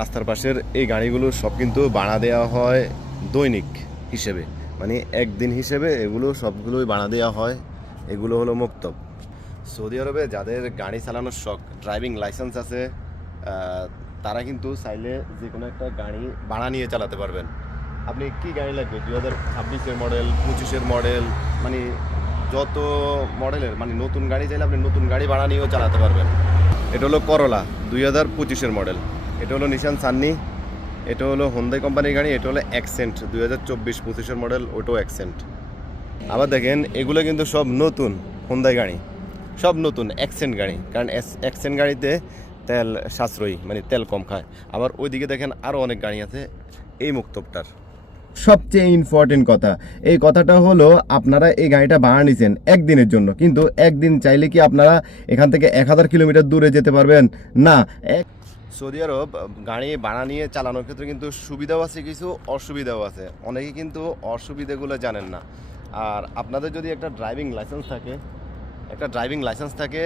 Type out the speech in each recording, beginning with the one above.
রাস্তার পাশের এই গাড়িগুলো সব কিন্তু ভাড়া দেওয়া হয় দৈনিক হিসেবে, মানে একদিন হিসেবে এগুলো সবগুলোই ভাড়া দেওয়া হয়। এগুলো হলো মুক্তব। সৌদি আরবে যাদের গাড়ি চালানোর শখ, ড্রাইভিং লাইসেন্স আছে, তারা কিন্তু চাইলে যে কোনো একটা গাড়ি ভাড়া নিয়ে চালাতে পারবেন। আপনি কি গাড়ি লাগবে, 2026-এর মডেল, 25-এর মডেল, মানে যত মডেলের, মানে নতুন গাড়ি চাইলে আপনি নতুন গাড়ি ভাড়া নিয়েও চালাতে পারবেন। এটা হলো করোলা 2025-এর মডেল। এটা হলো নিশান সান্নি। এটা হলো হোন্ডাই কোম্পানির গাড়ি। এটা হলো অ্যাকসেন্ট 2024-25-এর মডেল, ওটাও অ্যাকসেন্ট। আবার দেখেন এগুলো কিন্তু সব নতুন হোন্ডাই গাড়ি, সব নতুন অ্যাকসেন্ট গাড়ি, কারণ অ্যাকসেন্ট গাড়িতে তেল সাশ্রয়ী, মানে তেল কম খায়। আবার ওইদিকে দেখেন আরও অনেক গাড়ি আছে এই মুক্তবটার। সবচেয়ে ইম্পর্টেন্ট কথা, এই কথাটা হলো আপনারা এই গাড়িটা ভাড়া নিছেন একদিনের জন্য, কিন্তু একদিন চাইলে কি আপনারা এখান থেকে 1000 কিলোমিটার দূরে যেতে পারবেন? না। সৌদি আরব গাড়ি ভাড়া নিয়ে চালানোর ক্ষেত্রে কিন্তু সুবিধাও আছে, কিছু অসুবিধাও আছে। অনেকে কিন্তু অসুবিধাগুলো জানেন না। আর আপনাদের যদি একটা ড্রাইভিং লাইসেন্স থাকে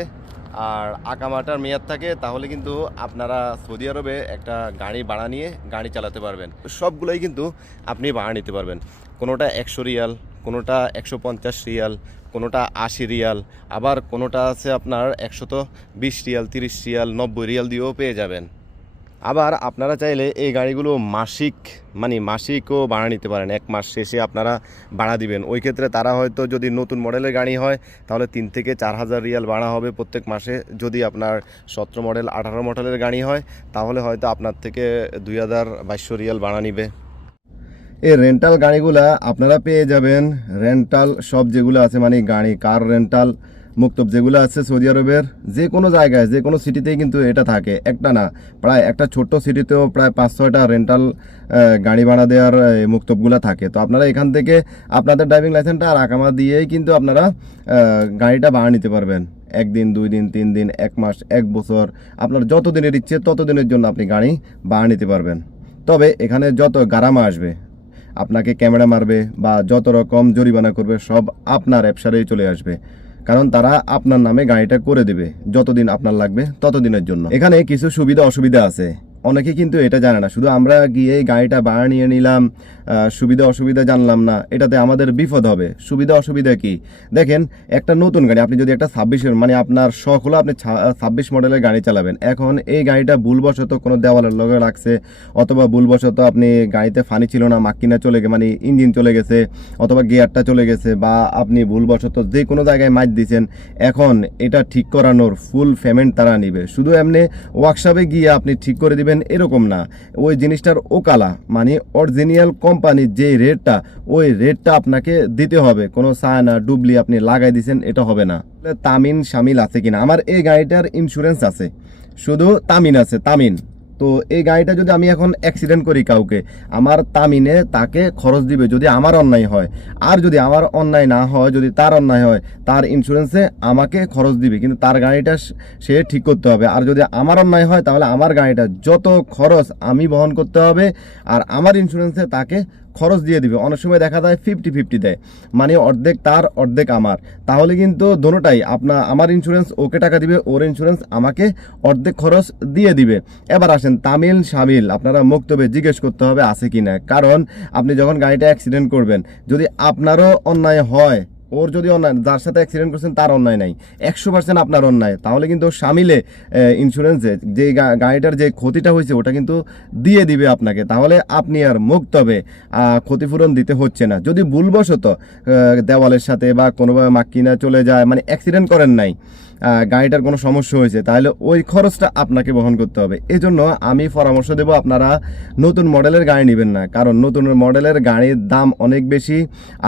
আর আকামাটার মেয়াদ থাকে, তাহলে কিন্তু আপনারা সৌদি আরবে একটা গাড়ি ভাড়া নিয়ে গাড়ি চালাতে পারবেন। সবগুলোই কিন্তু আপনি ভাড়া নিতে পারবেন। কোনোটা 100 রিয়াল, কোনোটা 150 রিয়াল, কোনোটা 80 রিয়াল, আবার কোনোটা আছে আপনার 120 রিয়াল, 30 রিয়াল, 90 রিয়াল দিয়েও পেয়ে যাবেন। আবার আপনারা চাইলে এই গাড়িগুলো মাসিকও ভাড়া নিতে পারেন। 1 মাস শেষে আপনারা ভাড়া দিবেন। ওই ক্ষেত্রে তারা হয়তো, যদি নতুন মডেলের গাড়ি হয় তাহলে 3 থেকে 4000 রিয়াল ভাড়া হবে প্রত্যেক মাসে। যদি আপনার 17 মডেল 18 মডেলের গাড়ি হয় তাহলে হয়তো আপনার থেকে 2200 রিয়াল ভাড়া নিবে। এই রেন্টাল গাড়িগুলা আপনারা পেয়ে যাবেন রেন্টাল সব যেগুলো আছে, মানে গাড়ি কার রেন্টাল মুক্তব যেগুলো আছে সৌদি আরবের যে কোনো জায়গায়, যে কোনো সিটিতেই কিন্তু এটা থাকে। একটা না, প্রায় একটা ছোট্ট সিটিতেও প্রায় 5-6টা রেন্টাল গাড়ি ভাড়া দেওয়ার মুক্তবগুলো থাকে। তো আপনারা এখান থেকে আপনাদের ড্রাইভিং লাইসেন্সটা আর আকামা দিয়েই কিন্তু আপনারা গাড়িটা ভাড়া নিতে পারবেন। 1 দিন, 2 দিন, 3 দিন, 1 মাস, 1 বছর, আপনার যত দিনের ইচ্ছে তত দিনের জন্য আপনি গাড়ি ভাড়া নিতে পারবেন। তবে এখানে যত গারামা আসবে, আপনাকে ক্যামেরা মারবে বা যত রকম জরিমানা করবে, সব আপনার ব্যবসারেই চলে আসবে, কারণ তারা আপনার নামে গাড়িটা করে দেবে যতদিন আপনার লাগবে ততদিনের জন্য। এখানে কিছু সুবিধা অসুবিধা আছে, অনেকে কিন্তু এটা জানে না। শুধু আমরা গিয়ে গাড়িটা ভাড়া নিয়ে নিলাম, সুবিধা অসুবিধা জানলাম না, এটাতে আমাদের বিপদ হবে। সুবিধা অসুবিধা কি দেখেন, একটা নতুন গাড়ি, আপনি যদি একটা 26-এর, মানে আপনার শখ হলো আপনি 26 মডেলের গাড়ি চালাবেন। এখন এই গাড়িটা ভুলবশত কোনো দেওয়ালের লগে লাগছে, অথবা ভুলবশত আপনি গাড়িতে ফানি ছিল না, মাক্কিনা চলে গেছে, মানে ইঞ্জিন চলে গেছে, অথবা গিয়ারটা চলে গেছে, বা আপনি ভুলবশত যে কোনো জায়গায় মাইর দিয়েছেন। এখন এটা ঠিক করানোর ফুল পেমেন্ট তারা নিবে। শুধু এমনি ওয়ার্কশপে গিয়ে আপনি ঠিক করে দিবেন এরকম না। ওই জিনিসটার ওকালা, মানে অরিজিনাল কোম্পানির যে রেটটা, ওই রেটটা আপনাকে দিতে হবে। কোনো সায়না ডুবলি আপনি লাগাই দিয়েছেন এটা হবে না। তামিন শামিল আছে কিনা, আমার এই গাড়িটার ইন্স্যুরেন্স আছে, শুধু তামিন আছে, তামিন। তো এই গাড়িটা যদি আমি এখন অ্যাক্সিডেন্ট করি কাউকে, আমার তামিনে তাকে খরচ দিবে যদি আমার অন্যায় হয়। আর যদি আমার অন্যায় না হয়, যদি তার অন্যায় হয়, তার ইন্স্যুরেন্সে আমাকে খরচ দিবে, কিন্তু তার গাড়িটা সে ঠিক করতে হবে। আর যদি আমার অন্যায় হয় তাহলে আমার গাড়িটা যত খরচ আমি বহন করতে হবে, আর আমার ইন্স্যুরেন্সে তাকে খরচ দিয়ে দিবে। অনেক সময় দেখা যায় 50-50 দেয়, মানে অর্ধেক তার অর্ধেক আমার। তাহলে কিন্তু দোনোটাই, আমার ইন্স্যুরেন্স ওকে টাকা দিবে, ওর ইন্স্যুরেন্স আমাকে অর্ধেক খরচ দিয়ে দিবে। এবার আসেন তামিল শামিল, আপনারা মুক্তবে জিজ্ঞেস করতে হবে আছে কিনা, কারণ আপনি যখন গাড়িটা অ্যাক্সিডেন্ট করবেন, যদি আপনারও অন্যায় হয়, ওর যদি অন্যায়, যার সাথে অ্যাক্সিডেন্ট করছেন তার অন্যায় নাই, 100% আপনার অন্যায়, তাহলে কিন্তু শামিলে ইন্স্যুরেন্সে যে গাড়িটার যে ক্ষতিটা হয়েছে ওটা কিন্তু দিয়ে দিবে আপনাকে। তাহলে আপনি আর মুক্তবে ক্ষতিপূরণ দিতে হচ্ছে না। যদি ভুলবশত দেওয়ালের সাথে বা কোনোভাবে মাক্কিনা চলে যায়, মানে অ্যাক্সিডেন্ট করেন নাই, গাড়িটার কোনো সমস্যা হয়েছে, তাহলে ওই খরচটা আপনাকে বহন করতে হবে। এই জন্য আমি পরামর্শ দেব, আপনারা নতুন মডেলের গাড়ি নেবেন না, কারণ নতুন মডেলের গাড়ির দাম অনেক বেশি।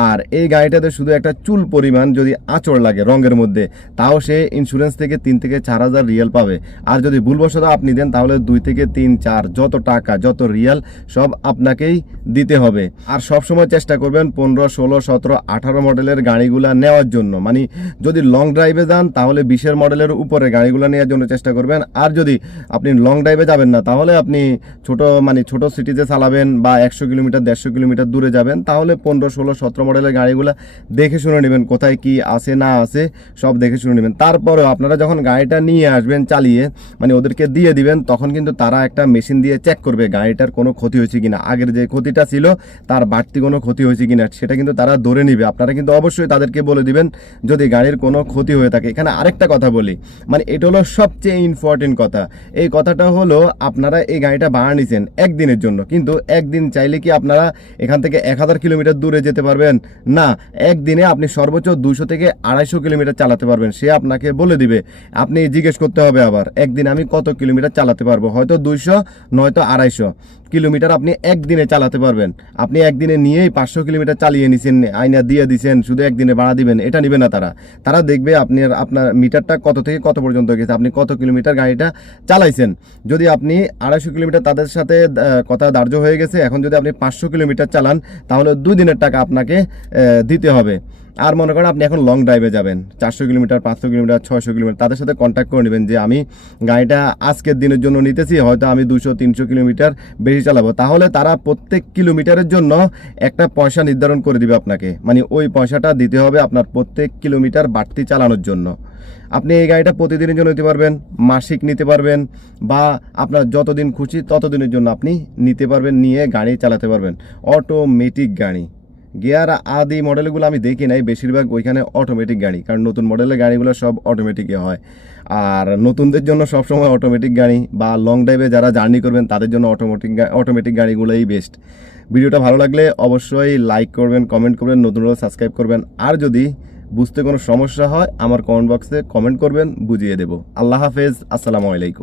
আর এই গাড়িটাতে শুধু একটা চুল পরিমাণ যদি আঁচড় লাগে রঙের মধ্যে, তাও সে ইন্স্যুরেন্স থেকে 3 থেকে 4000 রিয়াল পাবে। আর যদি ভুলবশত আপনি দেন তাহলে 2 থেকে 3, 4 যত টাকা যত রিয়াল সব আপনাকেই দিতে হবে। আর সবসময় চেষ্টা করবেন 15, 16, 17, 18 মডেলের গাড়িগুলা নেওয়ার জন্য। মানে যদি লং ড্রাইভে যান তাহলে 20 20-এর মডেলের উপরে গাড়িগুলো নেওয়ার জন্য চেষ্টা করবেন। আর যদি আপনি লং ড্রাইভে যাবেন না, তাহলে আপনি ছোট সিটিতে চালাবেন বা 100 কিলোমিটার 150 কিলোমিটার দূরে যাবেন, তাহলে 15, 16, 17 মডেলের গাড়িগুলো দেখে শুনে নেবেন, কোথায় কি আছে না আছে সব দেখে শুনে নেবেন। তারপরেও আপনারা যখন গাড়িটা নিয়ে আসবেন চালিয়ে, মানে ওদেরকে দিয়ে দিবেন, তখন কিন্তু তারা একটা মেশিন দিয়ে চেক করবে গাড়িটার কোনো ক্ষতি হয়েছে কিনা, আগের যে ক্ষতিটা ছিল তার বাড়তি কোনো ক্ষতি হয়েছে কিনা সেটা কিন্তু তারা ধরে নিবে। আপনারা কিন্তু অবশ্যই তাদেরকে বলে দিবেন যদি গাড়ির কোনো ক্ষতি হয়ে থাকে। এখানে আরেকটা কথা বলি, মানে এটা হলো সবচেয়ে ইম্পর্টেন্ট কথা। এই কথাটা হলো, আপনারা এই গাড়িটা ভাড়া নিছেন একদিনের জন্য, কিন্তু একদিন চাইলে কি আপনারা এখান থেকে 1000 কিলোমিটার দূরে যেতে পারবেন? না, একদিনে আপনি সর্বোচ্চ 200 থেকে 250 কিলোমিটার চালাতে পারবেন। সে আপনাকে বলে দিবে, আপনি জিজ্ঞেস করতে হবে আবার একদিন আমি কত কিলোমিটার চালাতে পারবো, হয়তো 200 নয়তো 250 কিলোমিটার আপনি একদিনে চালাতে পারবেন। আপনি একদিনে নিয়েই 500 কিলোমিটার চালিয়ে নিছেন, আইনা দিয়ে দিছেন, শুধু একদিনে ভাড়া দিবেন, এটা নিবে না তারা দেখবে আপনার মিটারটা কত থেকে কত পর্যন্ত গেছে, আপনি কত কিলোমিটার গাড়িটা চালাইছেন। যদি আপনি 250 কিলোমিটার তাদের সাথে কথা ধার্য হয়ে গেছে, এখন যদি আপনি 500 কিলোমিটার চালান, তাহলে 2 দিনের টাকা আপনাকে দিতে হবে। আর মনে করেন আপনি এখন লং ড্রাইভে যাবেন, 400 কিলোমিটার 500 কিলোমিটার 600 কিলোমিটার, তাদের সাথে কন্ট্যাক্ট করে নেবেন যে আমি গাড়িটা আজকের দিনের জন্য নিতেছি, হয়তো আমি 200-300 কিলোমিটার বেশি চালাবো। তাহলে তারা প্রত্যেক কিলোমিটারের জন্য একটা পয়সা নির্ধারণ করে দিবে আপনাকে, মানে ওই পয়সাটা দিতে হবে আপনার প্রত্যেক কিলোমিটার বাড়তি চালানোর জন্য। আপনি এই গাড়িটা প্রতিদিনের জন্য নিতে পারবেন, মাসিক নিতে পারবেন, বা আপনার যতদিন খুশি ততদিনের জন্য আপনি নিতে পারবেন, নিয়ে গাড়ি চালাতে পারবেন। অটোমেটিক গাড়ি, গিয়ার আদি মডেলগুলো আমি দেখি নাই, বেশিরভাগ ওইখানে অটোমেটিক গাড়ি, কারণ নতুন মডেলের গাড়িগুলো সব অটোমেটিকই হয়। আর নতুনদের জন্য সবসময় অটোমেটিক গাড়ি, বা লং ড্রাইভে যারা জার্নি করবেন তাদের জন্য অটোমেটিক গাড়িগুলোই বেস্ট। ভিডিওটা ভালো লাগলে অবশ্যই লাইক করবেন, কমেন্ট করবেন, নতুন হলে সাবস্ক্রাইব করবেন। আর যদি বুঝতে কোনো সমস্যা হয় আমার কমেন্ট বক্সে কমেন্ট করবেন, বুঝিয়ে দেব। আল্লাহ হাফেজ, আসসালামু আলাইকুম।